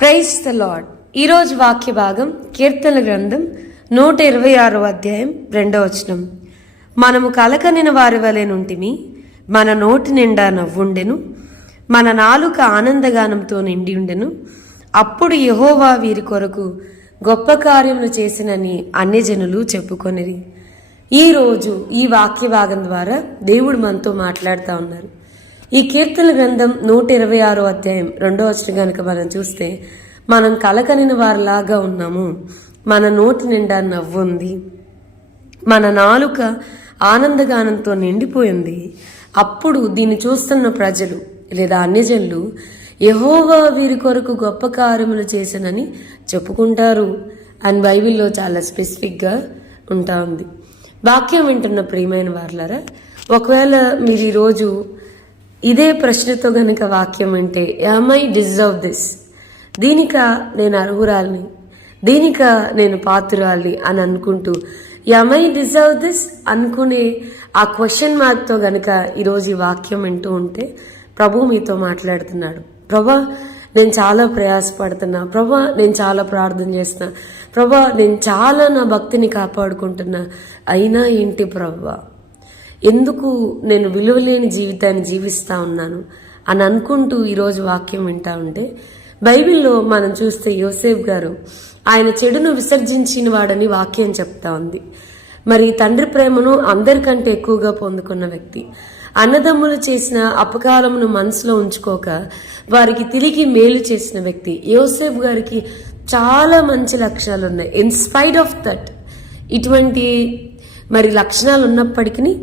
Praise the lord. ఈరోజు వాక్య భాగం కీర్తన గ్రంథం 126వ అధ్యాయం 2వ వచనం. మనము కలకనిన వారి వలె నుంటిమి, మన నోటి నిండా నవ్వుండెను, మన నాలుక ఆనందగానంతో నిండి ఉండెను. అప్పుడు యెహోవా వీరి కొరకు గొప్ప కార్యములు చేసినని అన్యజనులు చెప్పుకొనిరి. ఈరోజు ఈ వాక్య భాగం ద్వారా దేవుడు మనతో మాట్లాడుతూ ఉన్నారు. ఈ కీర్తన గ్రంథం 126వ అధ్యాయం 2వ వచనం కనుక మనం చూస్తే, మనం కలకనిన వారిలాగా ఉన్నాము, మన నోటి నిండా నవ్వుంది, మన నాలుక ఆనందగానంతో నిండిపోయింది. అప్పుడు దీన్ని చూస్తున్న ప్రజలు లేదా అన్యజనులు యెహోవా వీరి కొరకు గొప్ప కార్యములు చేసినని చెప్పుకుంటారు అని బైబిల్లో చాలా స్పెసిఫిక్గా ఉంటా ఉంది. వాక్యం వింటున్న ప్రియమైన వారులారా, ఒకవేళ మీరు ఈరోజు ఇదే ప్రశ్నతో గనక వాక్యం వింటే, యామ్ ఐ డిజర్వ్ దిస్, దీనిక నేను అర్హురాల్ని, దీనిక నేను పాత్రురాల్ని అని అనుకుంటూ యామ్ ఐ డిజర్వ్ దిస్ అనుకునే ఆ క్వశ్చన్ మార్క్తో గనక ఈరోజు ఈ వాక్యం వింటూ ఉంటే, ప్రభు మీతో మాట్లాడుతున్నాడు. ప్రభా, నేను చాలా ప్రయాసపడుతున్నా, ప్రభా నేను చాలా ప్రార్థన చేస్తున్నా, ప్రభా నేను చాలా నా భక్తిని కాపాడుకుంటున్నా, అయినా ఏంటి ప్రభా, ఎందుకు నేను విలువలేని జీవితాన్ని జీవిస్తా ఉన్నాను అని అనుకుంటూ ఈరోజు వాక్యం వింటా ఉంటే, బైబిల్లో మనం చూస్తే యోసేపు గారు ఆయన చెడును విసర్జించిన వాడని వాక్యం చెప్తా ఉంది. మరి తండ్రి ప్రేమను అందరికంటే ఎక్కువగా పొందుకున్న వ్యక్తి, అన్నదమ్ములు చేసిన అపకారమును మనసులో ఉంచుకోక వారికి తిరిగి మేలు చేసిన వ్యక్తి. యోసేపు గారికి చాలా మంచి లక్షణాలు ఉన్నాయి. ఇన్స్పైట్ ఆఫ్ దట్, ఇటువంటి మరి లక్షణాలు ఉన్నప్పటికీ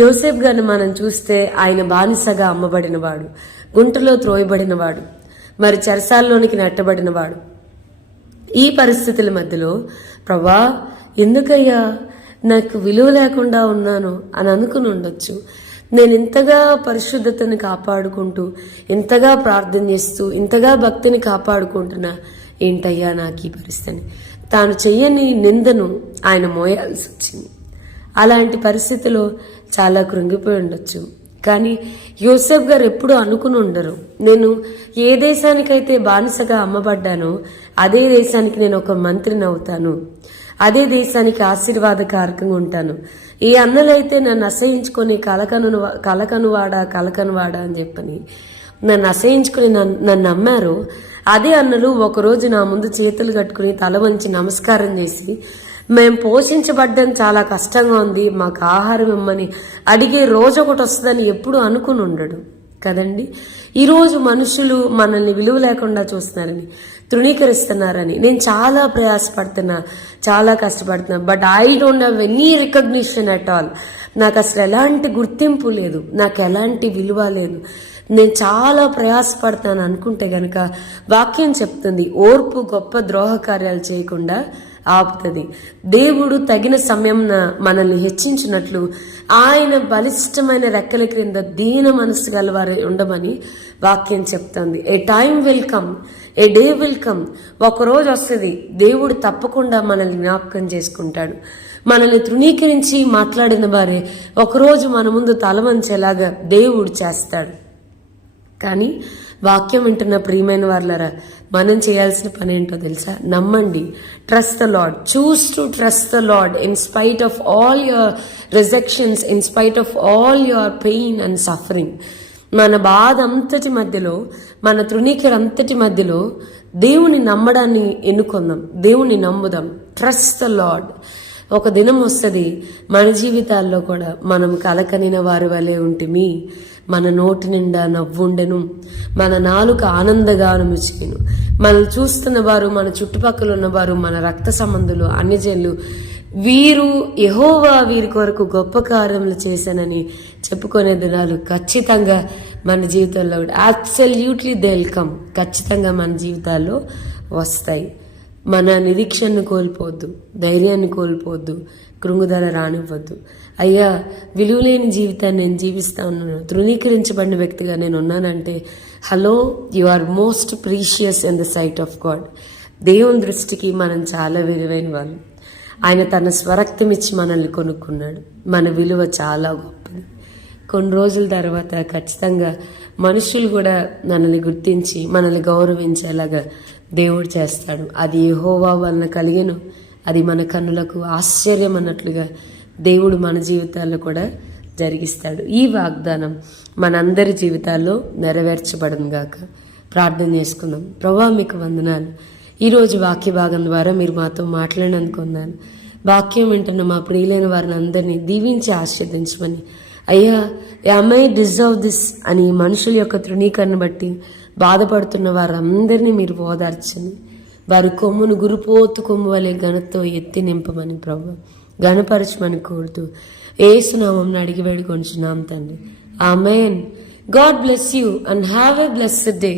యోసేపు గారిని మనం చూస్తే ఆయన బానిసగా అమ్మబడినవాడు, గుంటలో త్రోయబడినవాడు, మరి చెరసాల్లోనికి నెట్టబడినవాడు. ఈ పరిస్థితుల మధ్యలో ప్రభా ఎందుకయ్యా నాకు విలువ లేకుండా ఉన్నాను అని అనుకుని ఉండొచ్చు. నేను ఇంతగా పరిశుద్ధతని కాపాడుకుంటూ, ఇంతగా ప్రార్థన చేస్తూ, ఇంతగా భక్తిని కాపాడుకుంటున్నా, ఏంటయ్యా నాకు ఈ పరిస్థితిని. తాను చెయ్యని నిందను ఆయన మోయాల్సి వచ్చింది. అలాంటి పరిస్థితిలో చాలా కృంగిపోయి ఉండొచ్చు. కానీ యోసేపు గారు ఎప్పుడూ అనుకుని ఉండరు, నేను ఏ దేశానికైతే బానిసగా అమ్మబడ్డానో అదే దేశానికి నేను ఒక మంత్రిని అవుతాను, అదే దేశానికి ఆశీర్వాదకారకంగా ఉంటాను. ఈ అన్నలైతే నన్ను అసహించుకొని కలకనువాడా అని చెప్పని నన్ను అసహించుకుని నన్ను నమ్మారు. అదే అన్నలు ఒకరోజు నా ముందు చేతులు కట్టుకుని తల వంచి నమస్కారం చేసి, మేము పోషించబడ్డం చాలా కష్టంగా ఉంది, మాకు ఆహారం ఇమ్మని అడిగే రోజు ఒకటి వస్తుందని ఎప్పుడు అనుకుని ఉండడు కదండి. ఈరోజు మనుషులు మనల్ని విలువ లేకుండా చూస్తున్నారని, తృణీకరిస్తున్నారని నేను చాలా ప్రయాసపడుతున్నా, చాలా కష్టపడుతున్నా, but I don't have any recognition at all. నాకు అసలు ఎలాంటి గుర్తింపు లేదు, నాకు ఎలాంటి విలువ లేదు, నేను చాలా ప్రయాసపడతాను అనుకుంటే గనక వాక్యం చెప్తుంది, ఓర్పు గొప్ప ద్రోహ కార్యాలు చేయకుండా ఆపుతుంది. దేవుడు తగిన సమయంన మనల్ని హెచ్చించినట్లు ఆయన బలిష్టమైన రెక్కల క్రింద దీన మనసు గలవారే ఉండమని వాక్యం చెప్తుంది. A time will come, a day will come, ఒకరోజు వస్తుంది, దేవుడు తప్పకుండా మనల్ని జ్ఞాపకం చేసుకుంటాడు. మనల్ని తృణీకరించి మాట్లాడిన వారే ఒకరోజు మన ముందు తల వంచేలాగా దేవుడు చేస్తాడు. కానీ వాక్యం వింటున్న ప్రియమైన వారులారా, మనం చేయాల్సిన పని ఏంటో తెలుసా? నమ్మండి. Trust the lord. Choose to trust the lord in spite of all your rejections, in spite of all your pain and suffering. మన బాధ అంతటి మధ్యలో, మన తృణీకరంతటి మధ్యలో దేవుని నమ్మడాన్ని ఎన్నుకుందాం, దేవుని నమ్ముదాం. Trust the lord. ఒక దినం వస్తుంది మన జీవితాల్లో కూడా మనం కలకనిన వారి వలె ఉంటిమి, మన నోటి నిండా నవ్వుండెను, మన నాలుక ఆనందగానము చేయను. మనల్ని చూస్తున్న వారు, మన చుట్టుపక్కల ఉన్నవారు, మన రక్త సంబంధులు, అన్యజనులు, వీరు యెహోవా వీరి కొరకు గొప్ప కార్యములు చేశానని చెప్పుకునే దినాలు ఖచ్చితంగా మన జీవితంలో అబ్సల్యూట్లీ దే విల్ కమ్. ఖచ్చితంగా మన జీవితాల్లో వస్తాయి. మన నిరీక్షణను కోల్పోవద్దు, ధైర్యాన్ని కోల్పోవద్దు, కృంగుదల రానివ్వద్దు. అయ్యా, విలువలేని జీవితాన్ని నేను జీవిస్తా ఉన్నాను, తృణీకరించబడిన వ్యక్తిగా నేను ఉన్నానంటే, hello, you are most precious in the sight of God. దేవుని దృష్టికి మనం చాలా విలువైన వాళ్ళు. ఆయన తన స్వరక్తం ఇచ్చి మనల్ని కొనుక్కున్నాడు. మన విలువ చాలా గొప్పది. కొన్ని రోజుల తర్వాత ఖచ్చితంగా మనుషులు కూడా మనల్ని గుర్తించి మనల్ని గౌరవించేలాగా దేవుడు చేస్తాడు. అది యెహోవా వలన కలిగెను, అది మన కన్నులకు ఆశ్చర్యం అన్నట్లుగా దేవుడు మన జీవితాల్లో కూడా జరిగిస్తాడు. ఈ వాగ్దానం మనందరి జీవితాల్లో నెరవేర్చబడను గాక. ప్రార్థన చేసుకుందాం. ప్రభువా, మీకు వందనాలు. ఈరోజు వాక్య భాగం ద్వారా మీరు మాతో మాట్లాడినందుకున్నాను. వాక్యం వింటున్న మా ప్రియులైన వారిని అందరినీ దీవించి ఆశీర్వదించమని, అయ్యా ఐ డిజర్వ్ దిస్ అని మనుషుల యొక్క తృణీకరణ బట్టి బాధపడుతున్న వారందరినీ మీరు ఓదార్చండి. వారి కొమ్మును గురుపోతు కొమ్ము వలె ఘనతో ఎత్తి నింపమని ప్రభు ఘనపరచమని కోరుతూ యేసు నామమున అడిగి వేడుకొంచున్నాం తండ్రి. ఆమేన్. God bless you and have a blessed day.